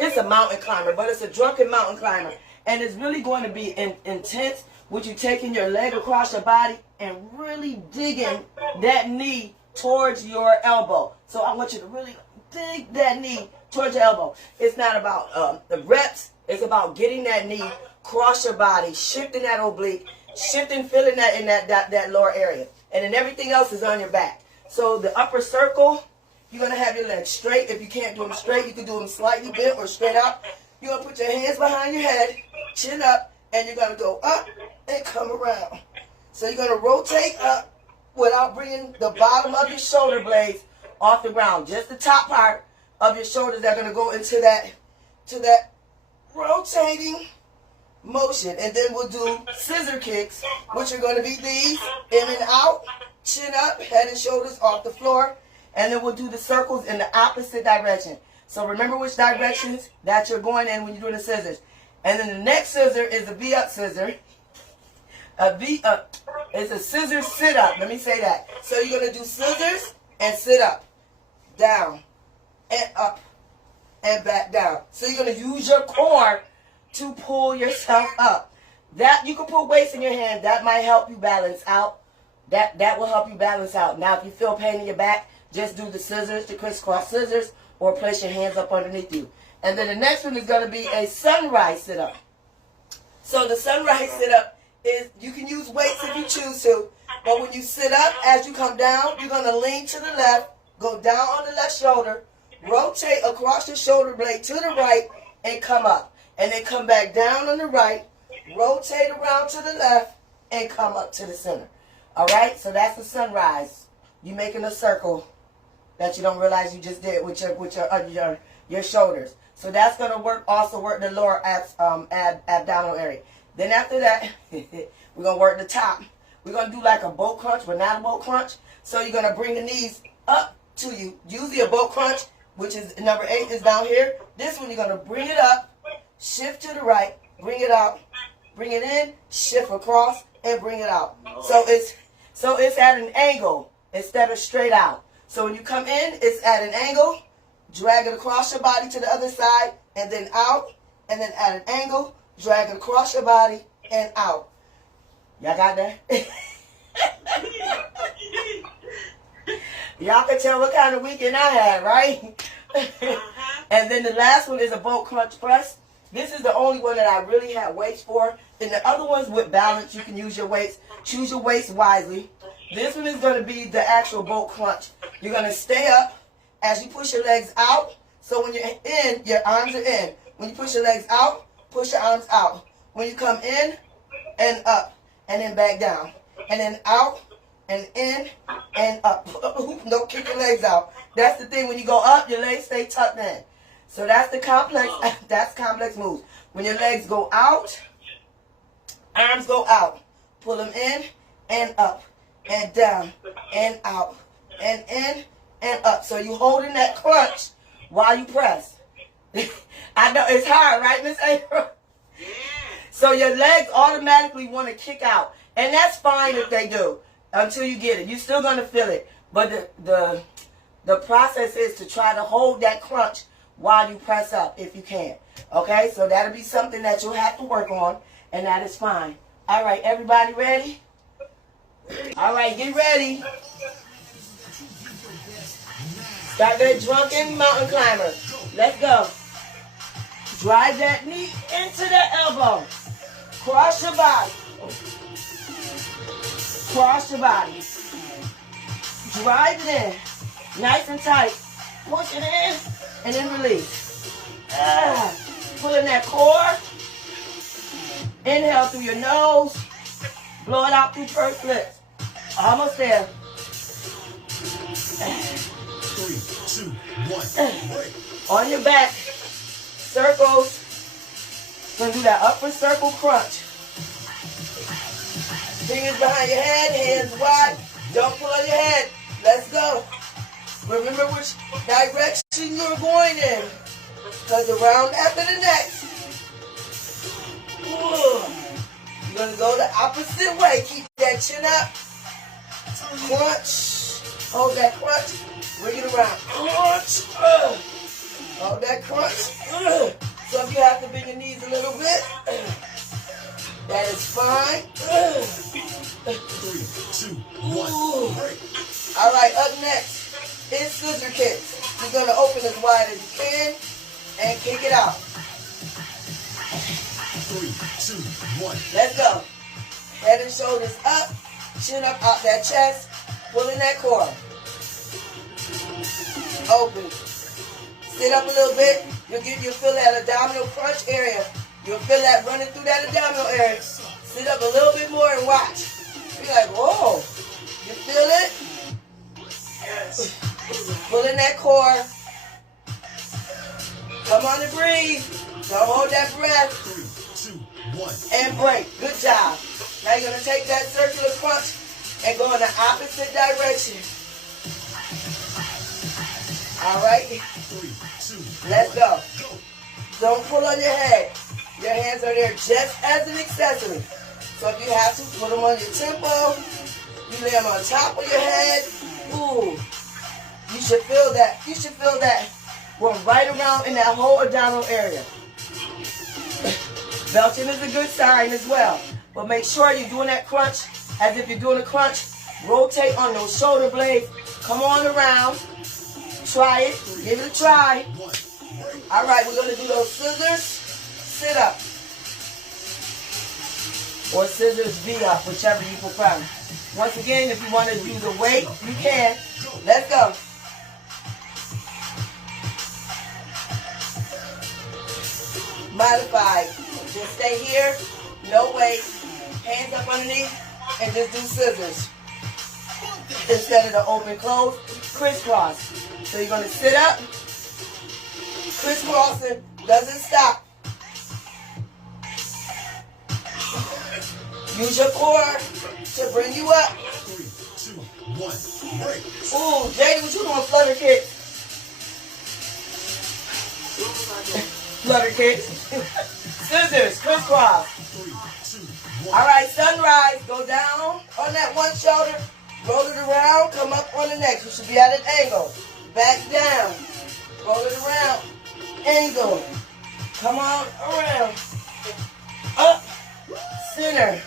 it's a mountain climber, but it's a drunken mountain climber. And it's really going to be intense with you taking your leg across your body and really digging that knee towards your elbow. So I want you to really dig that knee towards your elbow. It's not about the reps. It's about getting that knee across your body, shifting that oblique, shifting, feeling that in that lower area. And then everything else is on your back. So the upper circle, you're going to have your legs straight. If you can't do them straight, you can do them slightly bent or straight out. You're going to put your hands behind your head, chin up, and you're going to go up and come around. So you're going to rotate up without bringing the bottom of your shoulder blades off the ground. Just the top part of your shoulders are going to go into that rotating motion. And then we'll do scissor kicks, which are going to be these, in and out, chin up, head and shoulders off the floor. And then we'll do the circles in the opposite direction. So remember which directions that you're going in when you're doing the scissors. And then the next scissor is a V-up scissor. A V-up is a scissor sit-up. Let me say that. So you're going to do scissors and sit up, down, and up, and back down. So you're going to use your core to pull yourself up. That you can put weights in your hand. That might help you balance out. That will help you balance out. Now, if you feel pain in your back, just do the scissors, the crisscross scissors, or place your hands up underneath you. And then the next one is going to be a sunrise sit-up. So the sunrise sit-up is, you can use weights if you choose to, but when you sit up, as you come down, you're going to lean to the left, go down on the left shoulder, rotate across your shoulder blade to the right, and come up. And then come back down on the right, rotate around to the left, and come up to the center. All right? So that's the sunrise. You're making a circle that you don't realize you just did with your shoulders. So that's going to also work the lower abdominal area. Then after that, we're going to work the top. We're going to do like a boat crunch, but not a boat crunch. So you're going to bring the knees up to you. Usually a boat crunch, which is number 8, is down here. This one, you're going to bring it up, shift to the right, bring it out, bring it in, shift across, and bring it out. So it's at an angle instead of straight out. So when you come in, it's at an angle, drag it across your body to the other side, and then out, and then at an angle, drag it across your body, and out. Y'all got that? Y'all can tell what kind of weekend I had, right? And then the last one is a boat crunch press. This is the only one that I really have weights for. And the other ones with balance, you can use your weights. Choose your weights wisely. This one is going to be the actual boat crunch. You're going to stay up as you push your legs out. So when you're in, your arms are in. When you push your legs out, push your arms out. When you come in and up, and then back down. And then out and in and up. Don't kick your legs out. That's the thing. When you go up, your legs stay tucked in. So that's the complex moves. When your legs go out, arms go out. Pull them in and up and down and out and in and up. So you holding that crunch while you press. I know it's hard, right, Miss April? Yeah. So your legs automatically want to kick out. And that's fine if they do until you get it. You're still going to feel it. But the process is to try to hold that crunch while you press up if you can. Okay? So that'll be something that you'll have to work on. And that is fine. All right, everybody ready? All right, get ready. Start that drunken mountain climber. Let's go. Drive that knee into the elbow. Cross your body. Cross your body. Drive it in. Nice and tight. Push it in and then release. Pulling that core. Inhale through your nose. Blow it out through pursed lips. Almost there. 3, 2, 1. On your back. Circles. Gonna do that upper circle crunch. Fingers behind your head, hands wide. Don't pull on your head. Let's go. Remember which direction you're going in. Because the round after the next. You're going to go the opposite way. Keep that chin up. Crunch. Hold that crunch. Bring it around. Crunch. Hold that crunch. So if you have to bend your knees a little bit, that is fine. 3, 2, 1, break. All right, up next is scissor kicks. You're going to open as wide as you can and kick it out. 3, 2, 1. Let's go. Head and shoulders up, chin up out that chest, pulling that core. Open. Sit up a little bit. You'll feel that abdominal crunch area. You'll feel that running through that abdominal area. Sit up a little bit more and watch. Be like, whoa. You feel it? Yes. Pulling that core. Come on and breathe. Don't hold that breath. 3, 2, 1. And break. Good job. Now you're going to take that circular crunch and go in the opposite direction. All right? 3, 2, Let's 1. go. Don't pull on your head. Your hands are there just as an accessory. So if you have to, put them on your tempo. You lay them on top of your head. Ooh. You should feel that. You should feel that. We're right around in that whole abdominal area. Belching is a good sign as well. But make sure you're doing that crunch as if you're doing a crunch. Rotate on those shoulder blades. Come on around. Try it. Give it a try. All right, we're going to do those scissors. Sit up. Or scissors V up, whichever you prefer. Once again, if you want to do the weight, you can. Let's go. Modified. Just stay here. No weight. Hands up underneath. And just do scissors. Instead of the open close, crisscross. So you're going to sit up. Crisscrossing doesn't stop. Use your core to bring you up. 3, 2, 1, break. Ooh, JD, what you doing? Flutter kick. Flutter kick. Scissors, crisscross. 3, 2, 1. All right, sunrise. Go down on that one shoulder. Roll it around. Come up on the next. You should be at an angle. Back down. Roll it around. Angle. Come on around. Up. Center.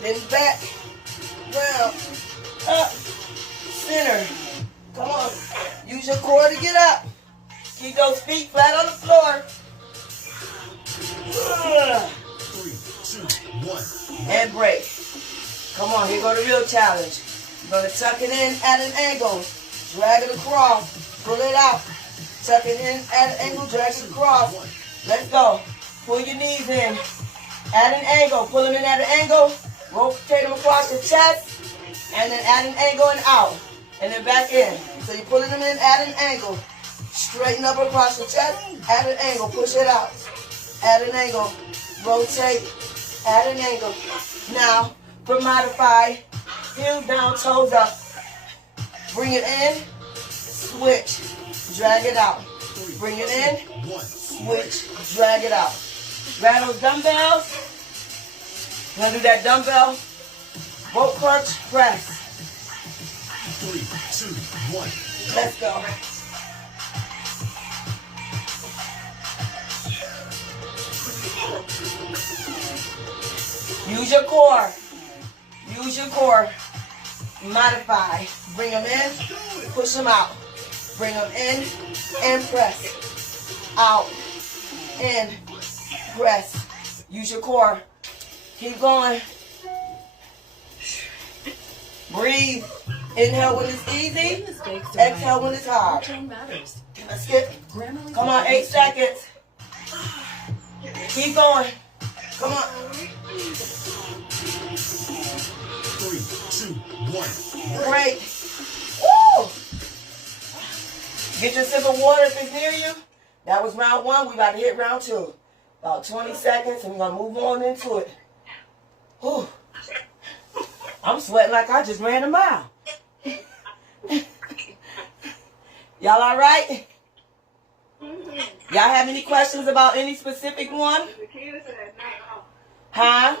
Then back. Round. Up. Center. Come on. Use your core to get up. Keep those feet flat on the floor. 3, 2, 1. And break. Come on, here go the real challenge. You're going to tuck it in at an angle. Drag it across. Pull it out. Tuck it in at an angle. Drag it across. Let's go. Pull your knees in. At an angle. Pull them in at an angle. Rotate them across the chest. And then at an angle and out. And then back in. So you're pulling them in at an angle. Straighten up across the chest. At an angle. Push it out. At an angle. Rotate. At an angle. Now, for modified, heels down, toes up. Bring it in. Switch. Drag it out. Bring it in. Switch. Drag it out. Grab those dumbbells. You're going to do that dumbbell. Rope crunch. Press. 3, 2, 1. Let's go. Use your core. Use your core. Modify. Bring them in. Push them out. Bring them in and press. Out. In. Press. Use your core. Keep going. Breathe. Inhale when it's easy. Exhale when it's hard. Let's skip. Come on, 8 seconds. Keep going. Come on. 3, 2, 1. Break. Woo! Get your sip of water if it's near you. That was round 1. We about to hit round 2. About 20 seconds, and we're going to move on into it. Whew. I'm sweating like I just ran a mile. Y'all all right? Y'all have any questions about any specific one? Huh?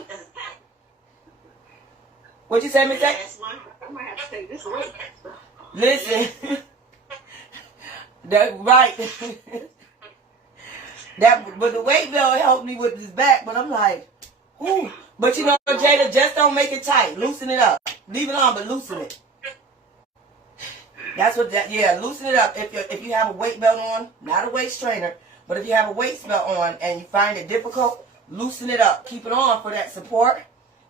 What'd you say, Miss A? I might have to take this away. Listen. That's right. But the weight belt helped me with this back, but I'm like, ooh. But you know, Jada, just don't make it tight. Loosen it up. Leave it on, but loosen it. That's what that, yeah, loosen it up. If you have a weight belt on, not a waist trainer, but if you have a waist belt on and you find it difficult, loosen it up. Keep it on for that support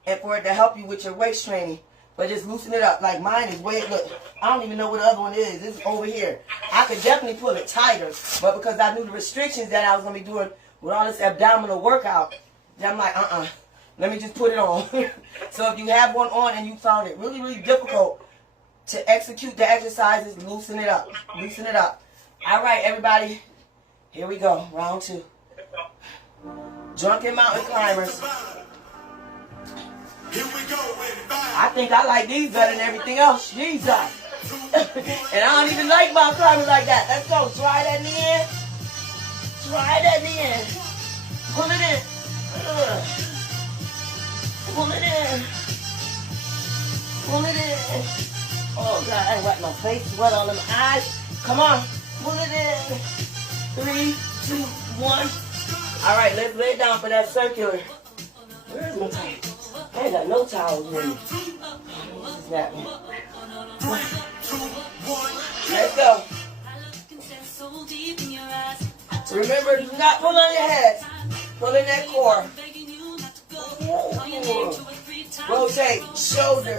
and for it to help you with your waist training. But just loosen it up. Like mine is way, look, I don't even know what the other one is. It's over here. I could definitely pull it tighter, but because I knew the restrictions that I was going to be doing with all this abdominal workout, then I'm like, let me just put it on. So if you have one on and you found it really, really difficult to execute the exercises, loosen it up. Loosen it up. All right, everybody. Here we go. Round 2. Drunken mountain climbers. Here we go, I think I like these better than everything else. Jesus. And I don't even like mountain climbing like that. Let's go. Try that in. Try that in. Pull it in. Pull it in. Pull it in. Oh, God. I wiped my face. Sweat all in my eyes. Come on. Pull it in. 3, 2, 1. All right. Let's lay it down for that circular. Where's my towel? I ain't got no towels with me. This is that one. Let's go. Remember, do not pull on your head. Pull in that core. Rotate. Shoulder.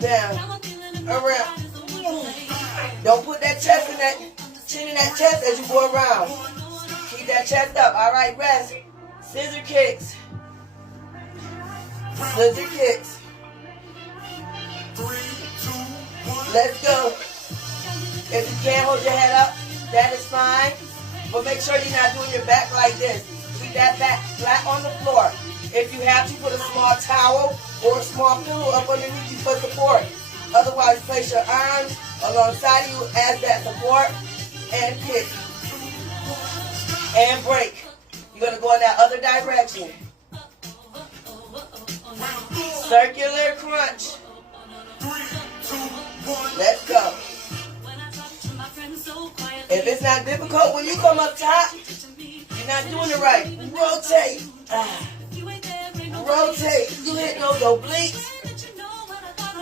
Down. Around. Don't put that chest in that, chin in that chest as you go around. Keep that chest up. All right, rest. Scissor kicks. Scissor kicks. 3, 2, 1. Let's go. If you can't hold your head up, that is fine. But make sure you're not doing your back like this. Keep that back flat on the floor. If you have to, put a small towel or a small pillow up underneath you for support. Otherwise, place your arms alongside you as that support and kick. And break. You're going to go in that other direction. Circular crunch. 3, 2, 1. Let's go. If it's not difficult when you come up top, you're not doing it right. Rotate. Rotate. You hit those obliques,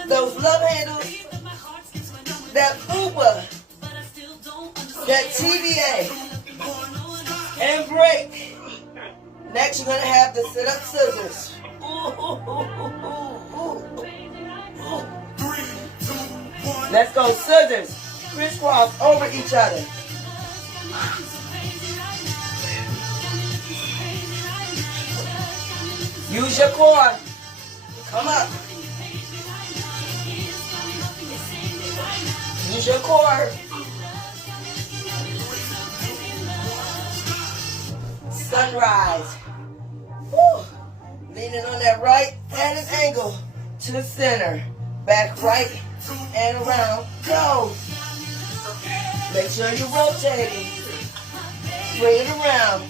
those love handles, that fupa, that TVA, and break. Next, you're going to have the sit-up scissors. 3, 2, 1. Let's go, scissors. Crisscross over each other. Use your core. Come up. Use your core. Sunrise. Woo. Leaning on that right at an angle to the center. Back right and around. Go. Make sure you're rotating. Swing it around.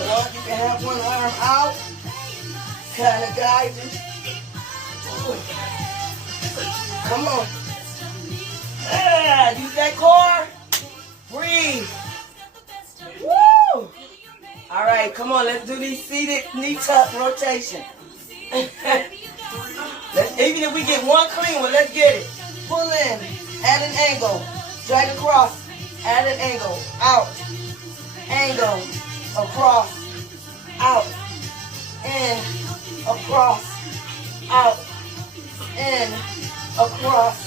Or you can have one arm out. Kind of guide you. Come on. Use that core. Breathe. Woo! All right, come on. Let's do these seated knee tuck rotation. Even if we get one clean one, let's get it. Pull in at an angle. Drag across at an angle. Out. Angle. Across. Out. In. Across. Out. In. Across.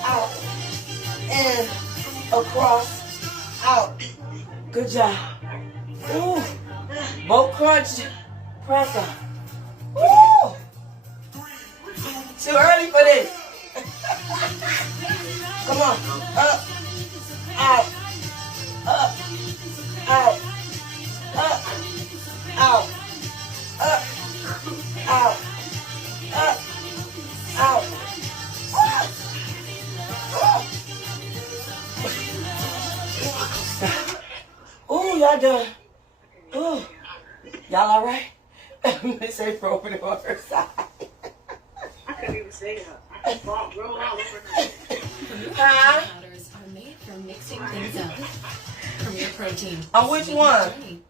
Out. In. Across. Out. Good job. Ooh. Both crunch. Press up. Woo! Too early for this. Come on. Up. Out. Up. Out. Up. Out. Up. Out. Up. Out. Ooh, y'all done. Ooh. Y'all all right? Miss April over there on her side. I couldn't even say that. I just rolled all over her. Huh? Powders are made from mixing things On which one?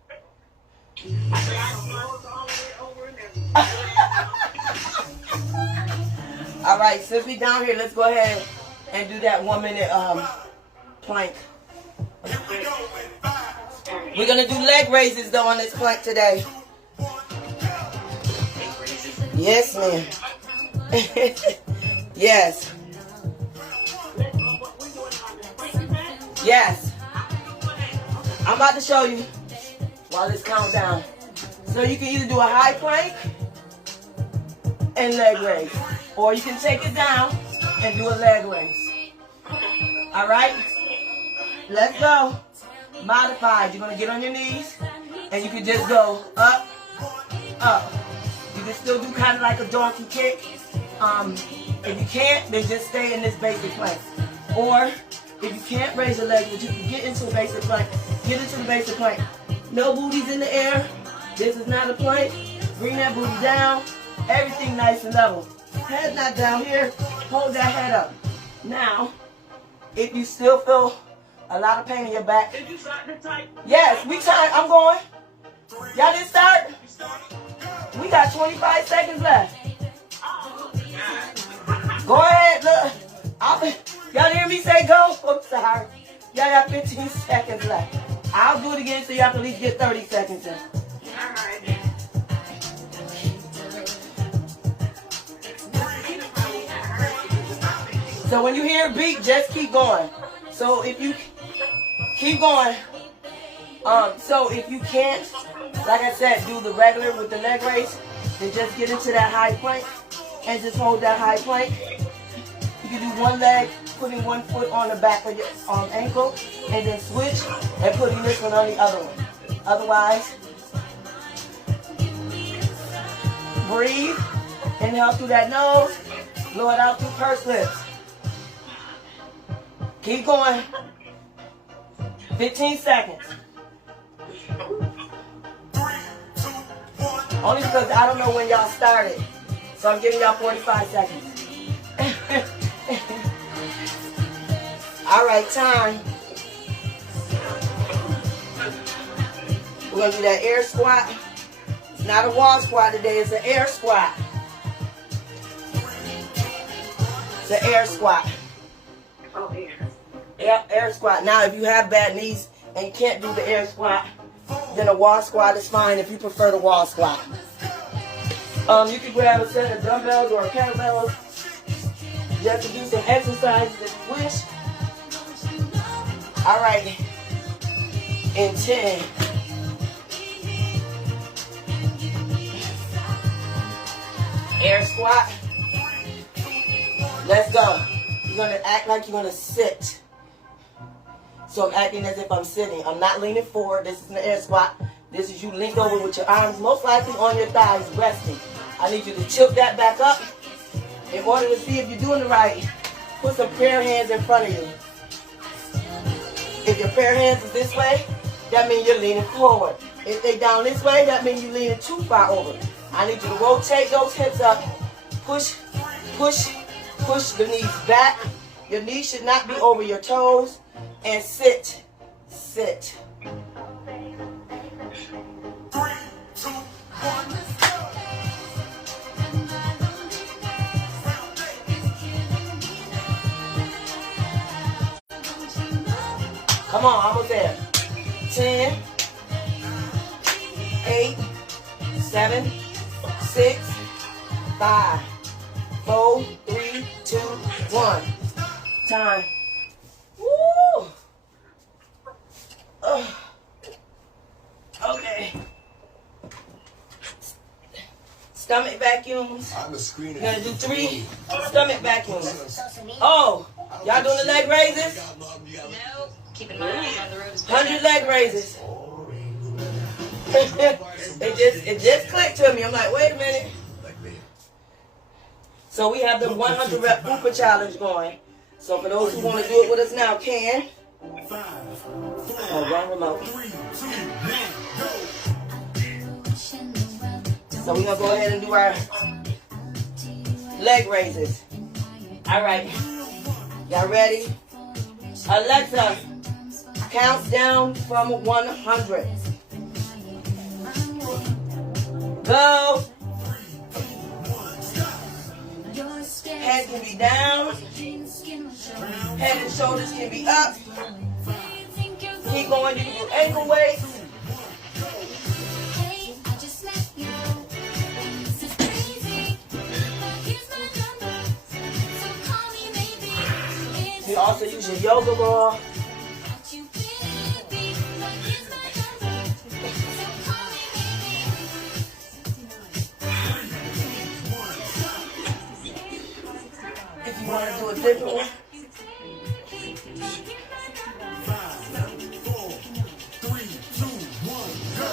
All right, since we down here, let's go ahead and do that 1 minute plank. We're gonna do leg raises though on this plank today. Yes, ma'am. Yes. Yes. I'm about to show you while this counts down. So you can either do a high plank and leg raise, or you can take it down and do a leg raise. All right? Let's go. Modified. You're going to get on your knees, and you can just go up, up. You can still do kind of like a donkey kick. If you can't, then just stay in this basic plank. Or if you can't raise your leg, but you can get into the basic plank, get into the basic plank. No booties in the air. This is not a plank. Bring that booty down. Everything nice and level. Head not down here. Hold that head up. Now, if you still feel a lot of pain in your back. Did you start the type? Yes, we time. I'm going. Y'all didn't start? We got 25 seconds left. Go ahead, look. Y'all didn't hear me say go? I'm sorry. Y'all got 15 seconds left. I'll do it again so y'all can at least get 30 seconds in. Alright. So when you hear a beat, just keep going. So if you keep going, so if you can't, like I said, do the regular with the leg raise, then just get into that high plank and just hold that high plank. You can do one leg, putting one foot on the back of your ankle, and then switch and putting this one on the other one. Otherwise, breathe, inhale through that nose, blow it out through pursed lips. Keep going. 15 seconds. Only because I don't know when y'all started. So I'm giving y'all 45 seconds. All right, time. We're going to do that air squat. It's not a wall squat today. It's an air squat. It's an air squat. Oh, yeah. Yeah, air squat. Now, if you have bad knees and you can't do the air squat, then a wall squat is fine if you prefer the wall squat. You can grab a set of dumbbells or kettlebells just to do some exercises if you wish. All right. In 10. Air squat. Let's go. You're going to act like you're going to sit. So I'm acting as if I'm sitting. I'm not leaning forward. This is an air squat. This is you leaned over with your arms most likely on your thighs resting. I need you to tilt that back up. In order to see if you're doing it right, put some prayer hands in front of you. If your prayer hands is this way, that means you're leaning forward. If they down this way, that means you're leaning too far over. I need you to rotate those hips up. Push, push, push the knees back. Your knees should not be over your toes. And sit, sit. 3, 2, 1, Come on, almost there. 10, 8, 7, 6, 5, 4, 3, 2, 1. Time. Woo! Okay. Stomach vacuums. You're gonna do 3 stomach vacuums. Oh, y'all doing the leg raises? No. Keeping my eyes on the road. 100 leg raises. it just clicked to me. I'm like, wait a minute. So we have the 100 rep Booper challenge going. So for those who want to do it with us now, can. 5, 4, Wrong remote. 3, 2, 1, go. So we're going to go ahead and do our leg raises. All right. Y'all ready? Alexa, Count down from 100. Go. Head can be down. Head and shoulders can be up. Keep going. You can do ankle weights. You also use your yoga ball. If you want to do a different one. 5, 4, 3, 2, 1, go.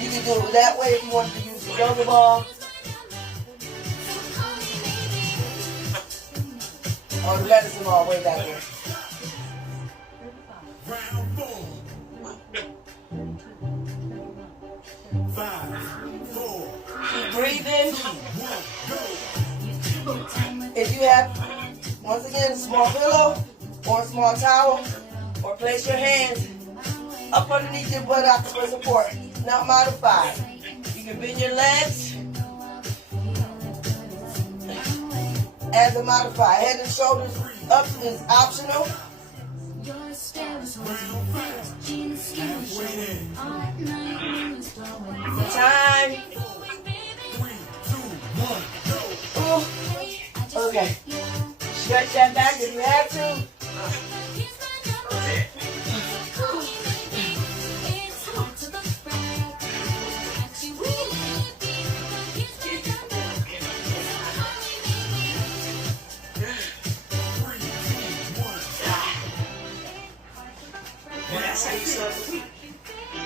You can do it that way if you want to use the yoga ball. Or the medicine ball way back there. Round 4. 5, 4. Keep breathing. If you have, once again, a small pillow or a small towel, or place your hands up underneath your buttocks for support. Now modify. You can bend your legs as a modifier. Head and shoulders up is optional. Time. Ooh. Okay. Stretch that back if you have to.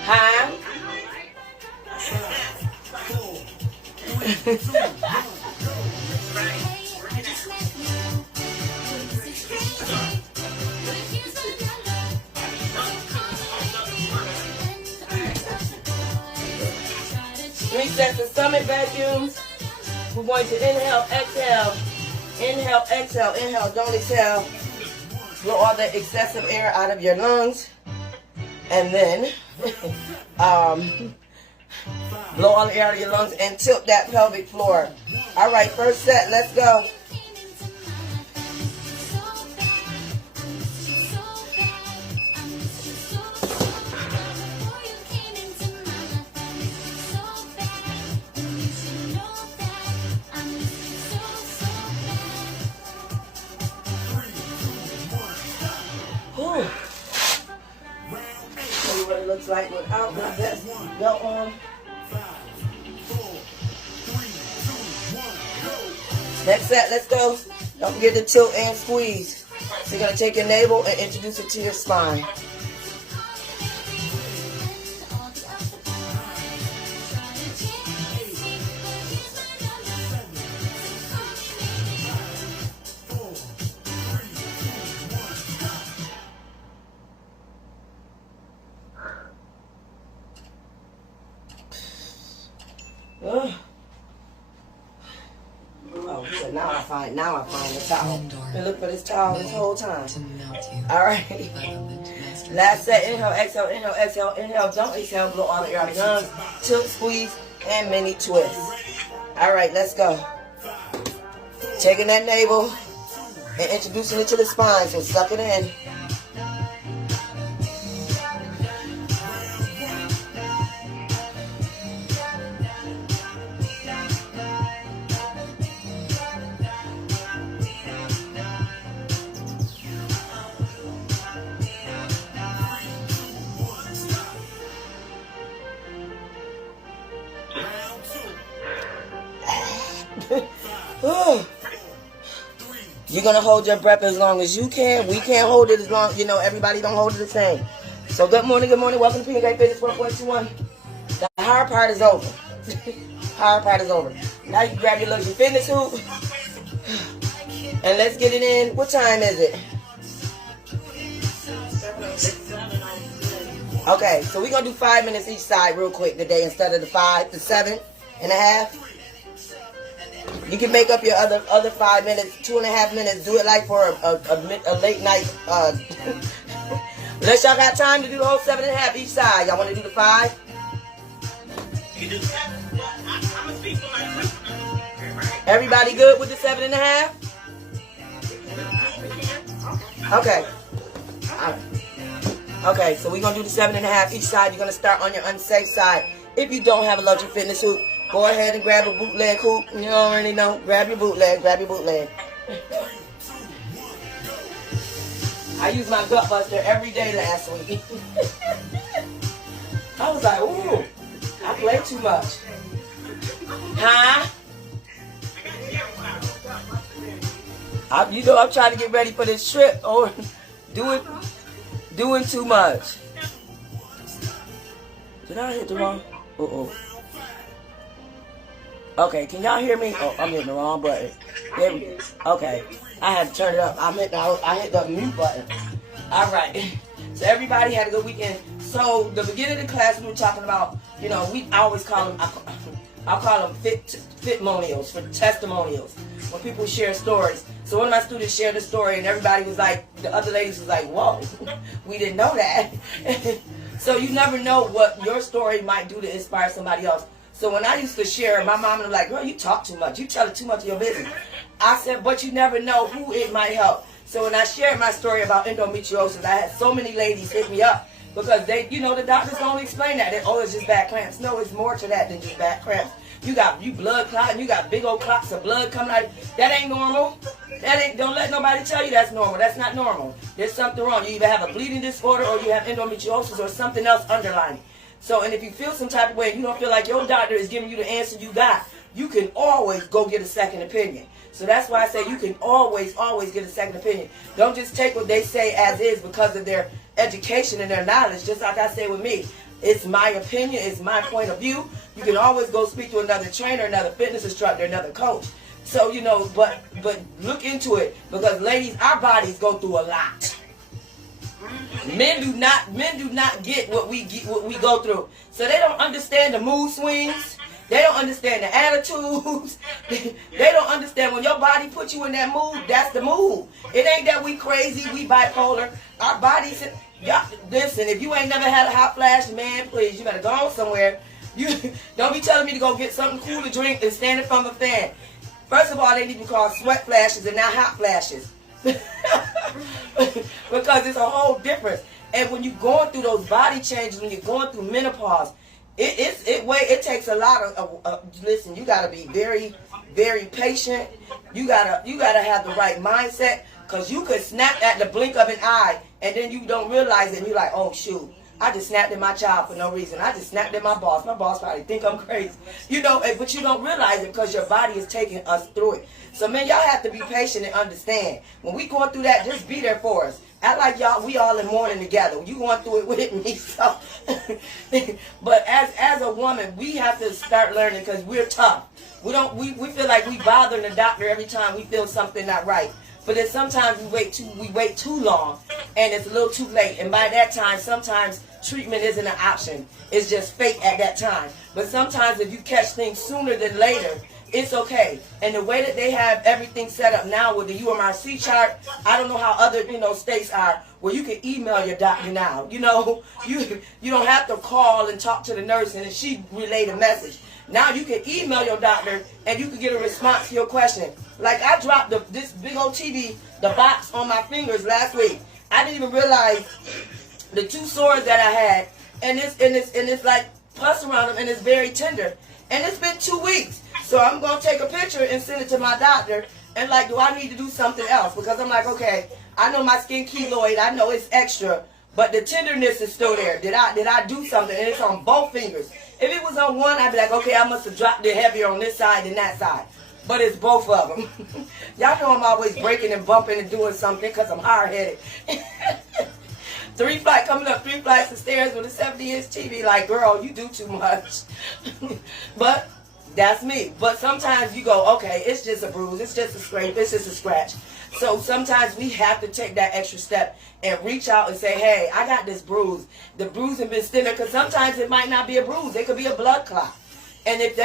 Huh? Reset the stomach vacuums. We're going to inhale, exhale. Inhale, exhale. Inhale, don't exhale. Blow all the excessive air out of your lungs. And then blow all the air out of your lungs and tilt that pelvic floor. All right, first set. Let's go. Whew. Show you what it looks like without the vest belt on. Next set, let's go. Don't forget to tilt and squeeze. So you're going to take your navel and introduce it to your spine. Oh, so now I find the towel. Been looking for this towel this whole time. All right. Last set. Inhale, exhale, inhale, exhale, inhale, don't exhale, blow all the air out of your lungs. Tilt, squeeze, and mini twist. All right, let's go. Taking that navel and introducing it to the spine. So suck it in. You're going to hold your breath as long as you can. We can't hold it as long, everybody don't hold it the same. So good morning. Welcome to PnK Fitness 4.21. The hard part is over. Hard part is over. Now you can grab your luxury fitness hoop. And let's get it in. What time is it? Okay, so we're gonna do 5 minutes each side real quick today instead of the 7.5. You can make up your other 5 minutes, 2.5 minutes. Do it like for a late night. Unless y'all got time to do the whole 7.5 each side. Y'all want to do the 5? You do 7, but I'm gonna speak for myself. Everybody good with the 7.5? Okay. Okay, so we're going to do the 7.5 each side. You're going to start on your unsafe side. If you don't have a luxury fitness hoop, go ahead and grab a bootleg hoop. You already know. Grab your bootleg. Grab your bootleg. I used my gut buster every day last week. I was like, ooh, I play too much. Huh? I'm trying to get ready for this trip or doing too much. Did I hit the wrong? Okay, can y'all hear me? Oh, I'm hitting the wrong button. There we go. Okay, I had to turn it up. I hit the mute button. All right. So everybody had a good weekend. So the beginning of the class we were talking about, I always call them, I'll call them fitmonials, for testimonials, when people share stories. So one of my students shared a story and everybody was like, the other ladies was like, whoa, we didn't know that. So you never know what your story might do to inspire somebody else. So when I used to share, my mom was like, girl, you talk too much. You tell too much of your business. I said, but you never know who it might help. So when I shared my story about endometriosis, I had so many ladies hit me up because they, the doctors don't explain that. It's just back cramps. No, it's more to that than just back cramps. You blood clotting, you got big old clots of blood coming out. That ain't normal. Don't let nobody tell you that's normal. That's not normal. There's something wrong. You either have a bleeding disorder or you have endometriosis or something else underlying. So, and if you feel some type of way and you don't feel like your doctor is giving you the answer you got, you can always go get a second opinion. So that's why I say you can always get a second opinion. Don't just take what they say as is because of their education and their knowledge. Just like I say with me, it's my opinion, it's my point of view. You can always go speak to another trainer, another fitness instructor, another coach. So, but look into it because ladies, our bodies go through a lot. Men do not get what we go through. So they don't understand the mood swings. They don't understand the attitudes. They don't understand when your body puts you in that mood, that's the mood. It ain't that we crazy, we bipolar. Our bodies, listen, if you ain't never had a hot flash, man, please, you better go on somewhere. You don't be telling me to go get something cool to drink and stand in front of a fan. First of all, they need to call sweat flashes and not hot flashes. Because it's a whole difference. And when you're going through those body changes, when you're going through menopause, it takes a lot of listen, you gotta be very, very patient. You gotta have the right mindset, because you could snap at the blink of an eye and then you don't realize it and you're like, oh shoot, I just snapped at my child for no reason. I just snapped at my boss. My boss probably think I'm crazy. But you don't realize it because your body is taking us through it. So man, y'all have to be patient and understand. When we going through that, just be there for us. Act like we all in mourning together. You going through it with me. So but as a woman, we have to start learning because we're tough. We feel like we bothering the doctor every time we feel something not right. But then sometimes we wait too long and it's a little too late. And by that time, sometimes treatment isn't an option. It's just fate at that time. But sometimes if you catch things sooner than later, it's okay. And the way that they have everything set up now with the UMRC chart, I don't know how other states are where you can email your doctor now. You don't have to call and talk to the nurse and she relay the message. Now you can email your doctor and you can get a response to your question. Like I dropped this big old TV, the box on my fingers last week. I didn't even realize the 2 sores that I had, and it's like pus around them, and it's very tender. And it's been 2 weeks. So I'm gonna take a picture and send it to my doctor. And like, do I need to do something else? Because I'm like, okay, I know my skin keloid, I know it's extra, but the tenderness is still there. Did I do something? And it's on both fingers. If it was on one, I'd be like, okay, I must have dropped it heavier on this side than that side. But it's both of them. Y'all know I'm always breaking and bumping and doing something because I'm hard-headed. 3 flights of stairs with a 70-inch TV. Like, girl, you do too much. But that's me. But sometimes you go, okay, it's just a bruise. It's just a scrape. It's just a scratch. So sometimes we have to take that extra step and reach out and say, hey, I got this bruise. The bruise has been sitting there, because sometimes it might not be a bruise. It could be a blood clot. And if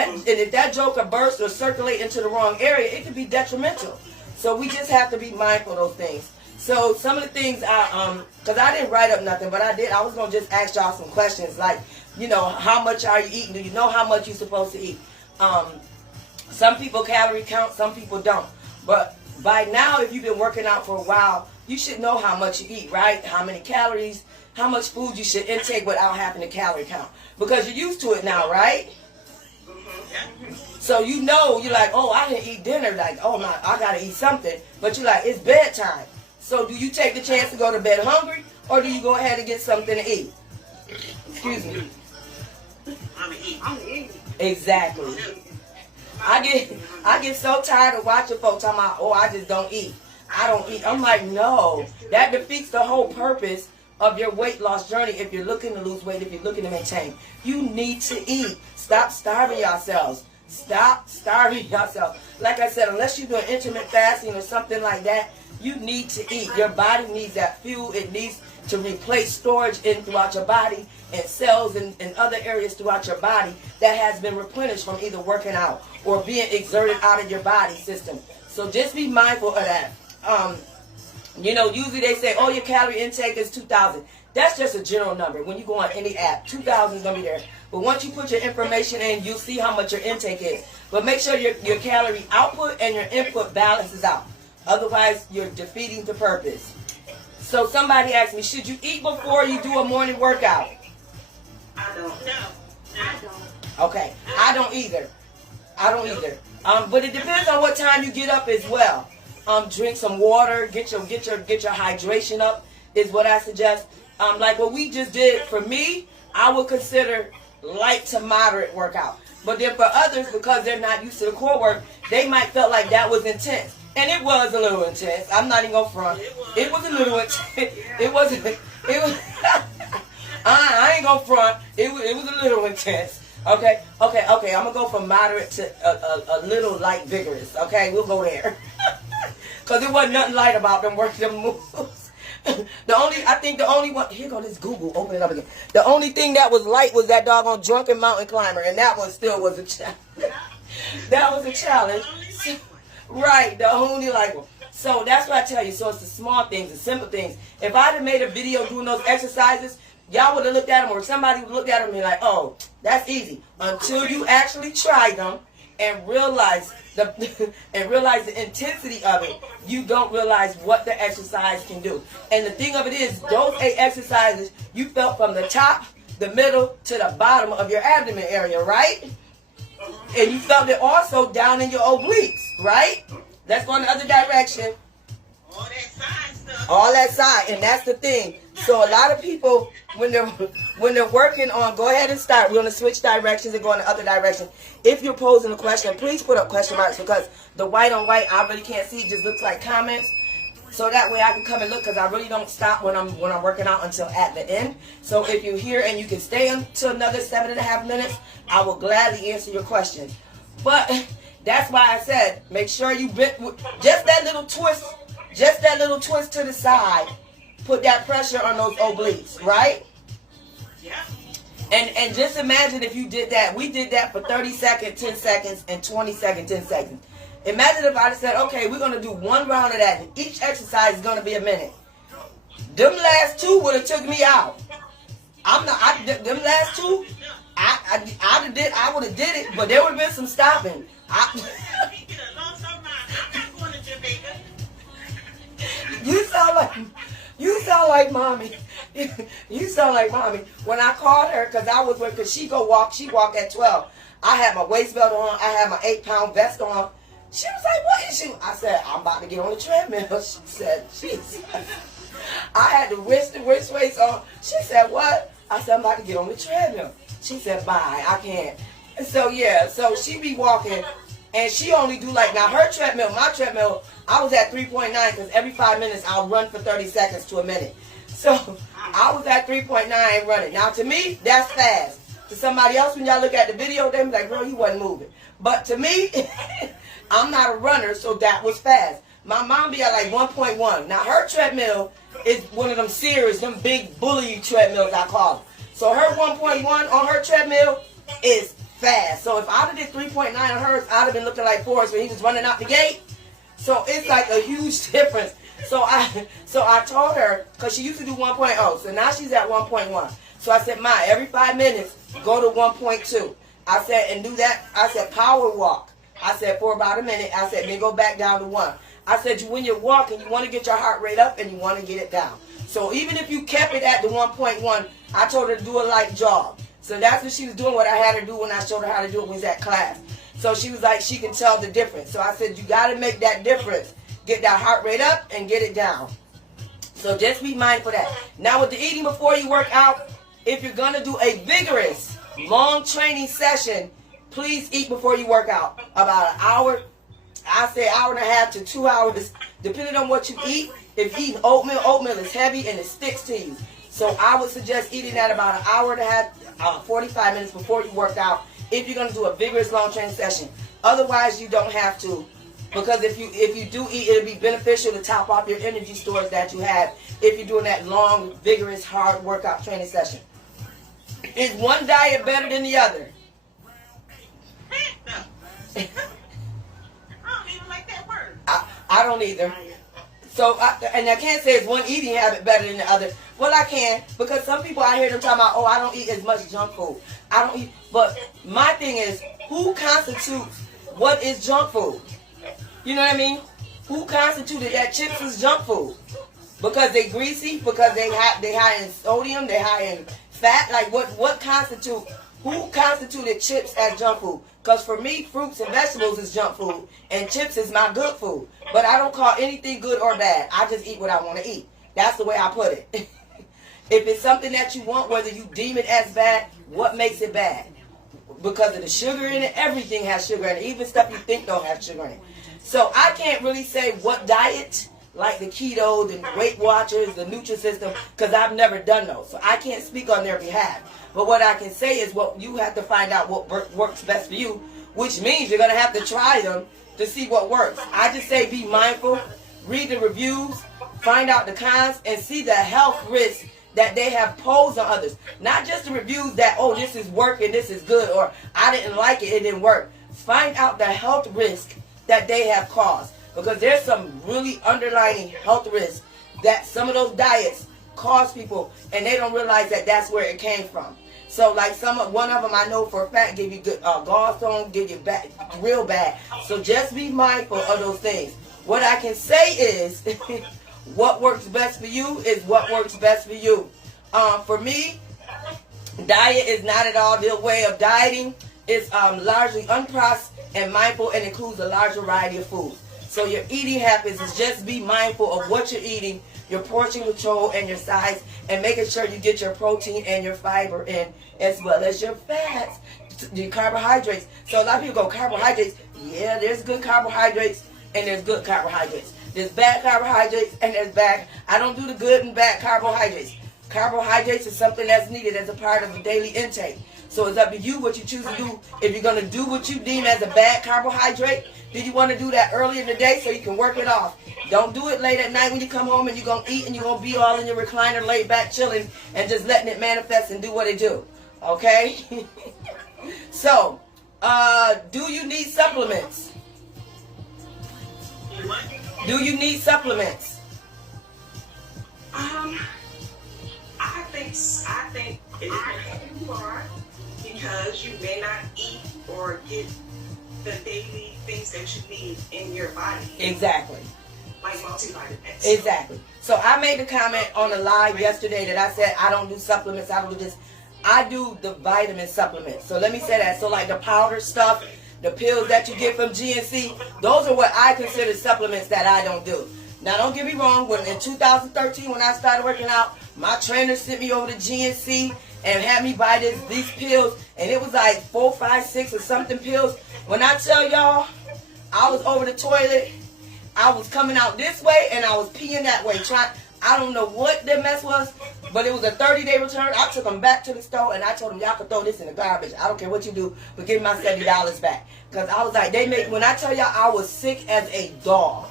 that joker bursts or circulate into the wrong area, it could be detrimental. So we just have to be mindful of those things. So some of the things because I didn't write up nothing, but I was going to just ask y'all some questions like, how much are you eating? Do you know how much you're supposed to eat? Some people calorie count, some people don't. But by now, if you've been working out for a while, you should know how much you eat, right? How many calories, how much food you should intake without having to calorie count. Because you're used to it now, right? So you're like, oh, I didn't eat dinner. Like, oh, my, I got to eat something. But you're like, it's bedtime. So do you take the chance to go to bed hungry, or do you go ahead and get something to eat? Excuse me. I'm eating. Exactly. I get so tired of watching folks talking about, oh, I just don't eat. I don't eat. I'm like, no. That defeats the whole purpose of your weight loss journey if you're looking to lose weight, if you're looking to maintain. You need to eat. Stop starving yourselves. Stop starving yourself. Like I said, unless you're doing intermittent fasting or something like that, you need to eat. Your body needs that fuel. It needs to replace storage throughout your body and cells and other areas throughout your body that has been replenished from either working out or being exerted out of your body system. So just be mindful of that. Usually they say, oh, your calorie intake is 2,000. That's just a general number. When you go on any app, 2,000 is going to be there. But once you put your information in, you'll see how much your intake is. But make sure your calorie output and your input balances out. Otherwise, you're defeating the purpose. So somebody asked me, should you eat before you do a morning workout? I don't know. I don't. Okay. I don't either. But it depends on what time you get up as well. Drink some water, get your hydration up is what I suggest. Like what we just did, for me, I would consider light to moderate workout. But then for others, because they're not used to the core work, they might felt like that was intense. And it was a little intense. I'm not even gonna front. It was a little intense. It was I ain't gonna front. It was a little intense. Okay. I'm gonna go from moderate to a little light vigorous. Okay, we'll go there. Cause there wasn't nothing light about them moves. The only one, here go this Google, open it up again. The only thing that was light was that doggone drunken mountain climber, and that one still was a challenge. That was a challenge. Right, the only light one. So that's what I tell you. So it's the small things, the simple things. If I'd have made a video doing those exercises, y'all would have looked at them, or somebody would look at them and be like, oh, that's easy. Until you actually try them and realize the intensity of it, you don't realize what the exercise can do. And the thing of it is, those 8 exercises, you felt from the top, the middle, to the bottom of your abdomen area, right? And you felt it also down in your obliques, right? Let's go in the other direction. All that side stuff. All that side, and that's the thing. So a lot of people, when they're working on, go ahead and start. We're going to switch directions and go in the other direction. If you're posing a question, please put up question marks, because the white on white, I really can't see. It just looks like comments. So that way I can come and look, because I really don't stop when I'm working out until at the end. So if you're here and you can stay until another 7.5 minutes, I will gladly answer your question. But that's why I said, make sure you just that little twist to the side. Put that pressure on those obliques, right? Yeah. And just imagine if you did that. We did that for 30 seconds, 10 seconds, and 20 seconds, 10 seconds. Imagine if I said, okay, we're going to do 1 round of that, and each exercise is going to be a minute. Them last 2 would have took me out. Them last 2, I would have did it, but there would have been some stopping. You sound like mommy. You sound like mommy. When I called her, because she walk at 12. I had my waist belt on. I had my 8-pound vest on. She was like, what is you? I said, I'm about to get on the treadmill. She said, Jesus. I had the wrist weights on. She said, what? I said, I'm about to get on the treadmill. She said, bye, I can't. And so, yeah, so she be walking, and she only do my treadmill, I was at 3.9, because every 5 minutes I'll run for 30 seconds to a minute. So I was at 3.9 running. Now, to me, that's fast. To somebody else, when y'all look at the video, they be like, girl, you wasn't moving. But to me, I'm not a runner, so that was fast. My mom be at like 1.1. Now her treadmill is one of them serious, them big bully treadmills I call them. So her 1.1 on her treadmill is fast. So if I'd have did 3.9 on hers, I'd have been looking like Forrest when he was running out the gate. So it's like a huge difference. So I told her, because she used to do 1.0, so now she's at 1.1. So I said, Ma, every 5 minutes, go to 1.2. I said, and do that. I said, power walk. I said, for about a minute. I said, then go back down to 1. I said, when you're walking, you want to get your heart rate up and you want to get it down. So even if you kept it at the 1.1, I told her to do a light jog. So that's what she was doing, what I had her do when I showed her how to do it when we was at class. So she was like, she can tell the difference. So I said, you got to make that difference. Get that heart rate up and get it down. So just be mindful of that. Now with the eating before you work out, if you're going to do a vigorous, long training session, please eat before you work out. About an hour, I say hour and a half to 2 hours, depending on what you eat. If you eat oatmeal is heavy and it sticks to you. So I would suggest eating that about an hour and a half, 45 minutes before you work out, if you're going to do a vigorous long training session. Otherwise, you don't have to. Because if you do eat, it'll be beneficial to top off your energy stores that you have if you're doing that long, vigorous, hard workout training session. Is one diet better than the other? No. I don't even like that word. I don't either. So, and I can't say it's one eating habit better than the other. Well, I can, because some people I hear them talking about, oh, I don't eat as much junk food. I don't eat. But my thing is, who constitutes what is junk food? You know what I mean? Who constituted that chips is junk food? Because they greasy, because they high in sodium, they high in fat. Like what constitute? Who constituted chips as junk food? Because for me, fruits and vegetables is junk food, and chips is my good food. But I don't call anything good or bad. I just eat what I want to eat. That's the way I put it. If it's something that you want, whether you deem it as bad, what makes it bad? Because of the sugar in it, everything has sugar in it, even stuff you think don't have sugar in it. So I can't really say what diet, like the keto, the Weight Watchers, the Nutrisystem, because I've never done those. So I can't speak on their behalf. But what I can say is what you have to find out what works best for you, which means you're going to have to try them to see what works. I just say be mindful, read the reviews, find out the cons, and see the health risks that they have posed on others. Not just the reviews that, oh, this is working, this is good, or I didn't like it, it didn't work. Find out the health risk that they have caused. Because there's some really underlying health risks that some of those diets cause people, and they don't realize that that's where it came from. So like one of them I know for a fact give you good gallstone, give you bad, real bad. So just be mindful of those things. What I can say is, what works best for you is what works best for you. For me, diet is not at all the way of dieting. It's largely unprocessed and mindful, and includes a large variety of foods. So your eating habits is just be mindful of what you're eating, your portion control, and your size, and making sure you get your protein and your fiber in, as well as your fats, your carbohydrates. So a lot of people go, carbohydrates. Yeah, there's good carbohydrates and there's good carbohydrates. There's bad carbohydrates and there's bad. I don't do the good and bad carbohydrates. Carbohydrates is something that's needed as a part of the daily intake. So it's up to you what you choose to do. If you're going to do what you deem as a bad carbohydrate, then you want to do that early in the day so you can work it off. Don't do it late at night when you come home and you're going to eat and you're going to be all in your recliner, laid back, chilling, and just letting it manifest and do what it do. Okay? So, do you need supplements? Do you need supplements? I think it depends on who you are, because you may not eat or get the daily things that you need in your body. Exactly. Like multivitamins. Exactly. So I made a comment on a live yesterday that I said I don't do supplements, I don't do this. I do the vitamin supplements. So let me say that. So like the powder stuff, the pills that you get from GNC, those are what I consider supplements that I don't do. Now don't get me wrong, when in 2013 when I started working out, my trainer sent me over to GNC and had me buy these pills, and it was like 4, 5, 6 or something pills. When I tell y'all, I was over the toilet, I was coming out this way and I was peeing that way. I don't know what the mess was, but it was a 30-day return. I took them back to the store and I told them, y'all can throw this in the garbage. I don't care what you do, but give me my $70 back. Because I was like, when I tell y'all I was sick as a dog.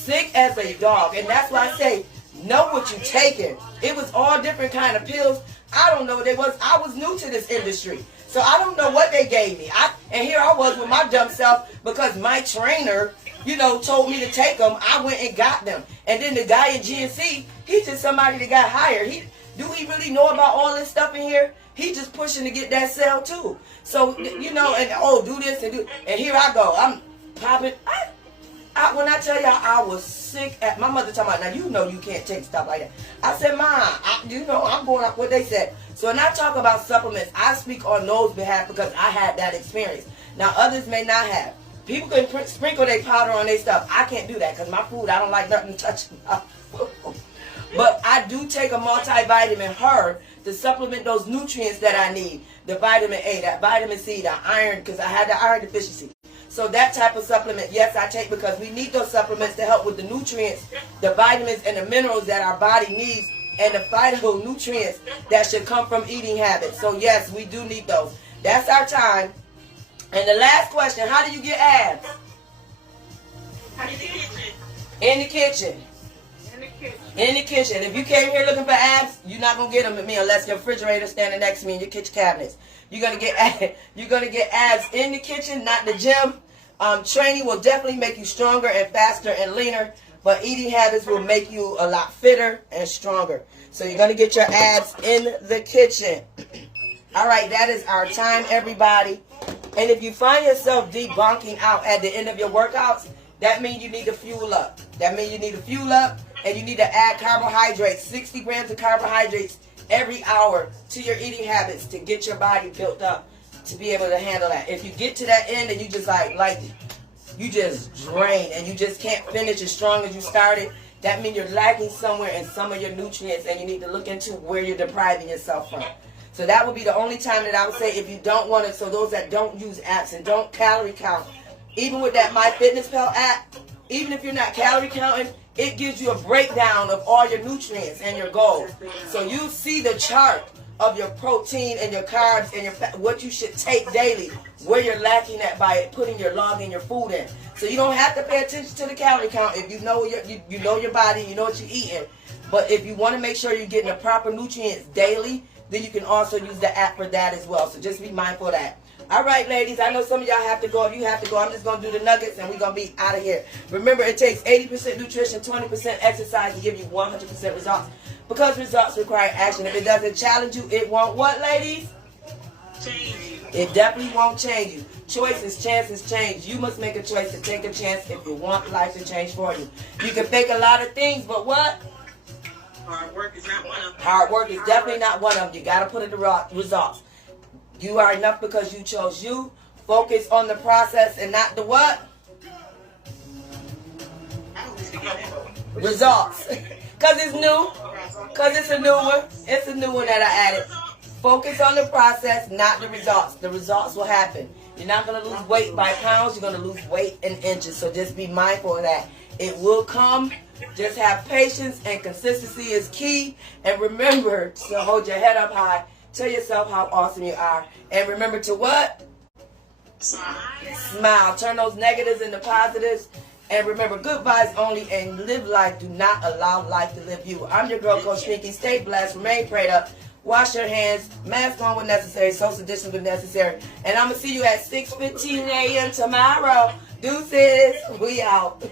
sick as a dog. And that's why I say, know what you're taking. It was all different kind of pills. I don't know what they was. I was new to this industry. So I don't know what they gave me. And here I was with my dumb self because my trainer, you know, told me to take them. I went and got them. And then the guy in GNC, he's just somebody that got hired. Do we really know about all this stuff in here? He just pushing to get that sale too. So, you know, and do this and do. And here I go. I'm popping. When I tell y'all I was sick my mother talking about, now you know you can't take stuff like that. I said, you know, I'm going off what they said. So when I talk about supplements, I speak on those behalf because I had that experience. Now others may not have. People can sprinkle their powder on their stuff. I can't do that because my food, I don't like nothing touching my food. But I do take a multivitamin herb to supplement those nutrients that I need. The vitamin A, that vitamin C, the iron, because I had the iron deficiency. So that type of supplement, yes, I take because we need those supplements to help with the nutrients, the vitamins and the minerals that our body needs, and the phytonutrients that should come from eating habits. So yes, we do need those. That's our time. And the last question, how do you get abs? In the kitchen. In the kitchen. If you came here looking for abs, you're not gonna get them with me unless your refrigerator standing next to me in your kitchen cabinets. You're gonna get abs in the kitchen, not the gym. Training will definitely make you stronger and faster and leaner, but eating habits will make you a lot fitter and stronger. So you're gonna get your abs in the kitchen. All right, that is our time, everybody. And if you find yourself debunking out at the end of your workouts, that means you need to fuel up. That means you need to fuel up. And you need to add carbohydrates, 60 grams of carbohydrates every hour to your eating habits to get your body built up to be able to handle that. If you get to that end and you just you just drain and you just can't finish as strong as you started, that means you're lacking somewhere in some of your nutrients and you need to look into where you're depriving yourself from. So that would be the only time that I would say if you don't want to, so those that don't use apps and don't calorie count, even with that MyFitnessPal app, even if you're not calorie counting, it gives you a breakdown of all your nutrients and your goals. So you see the chart of your protein and your carbs and your fat, what you should take daily, where you're lacking at by putting your log and your food in. So you don't have to pay attention to the calorie count if you know you know your body, you know what you're eating. But if you want to make sure you're getting the proper nutrients daily, then you can also use the app for that as well. So just be mindful of that. All right, ladies, I know some of y'all have to go. If you have to go, I'm just going to do the nuggets, and we're going to be out of here. Remember, it takes 80% nutrition, 20% exercise to give you 100% results. Because results require action. If it doesn't challenge you, it won't what, ladies? Change you. It definitely won't change you. Choices, chances change. You must make a choice to take a chance if you want life to change for you. You can fake a lot of things, but what? Hard work is not one of them. Hard work is definitely not one of them. You got to put in the results. You are enough because you chose you. Focus on the process and not the what? Results. Because it's new. Because it's a new one. It's a new one that I added. Focus on the process, not the results. The results will happen. You're not going to lose weight by pounds. You're going to lose weight in inches. So just be mindful of that. It will come. Just have patience, and consistency is key. And remember to hold your head up high. Tell yourself how awesome you are. And remember to what? Smile. Turn those negatives into positives. And remember, good vibes only, and live life. Do not allow life to live you. I'm your girl, Coach Pinky. Stay blessed. Remain prayed up. Wash your hands. Mask on when necessary. Social distance when necessary. And I'm going to see you at 6:15 a.m. tomorrow. Deuces. We out.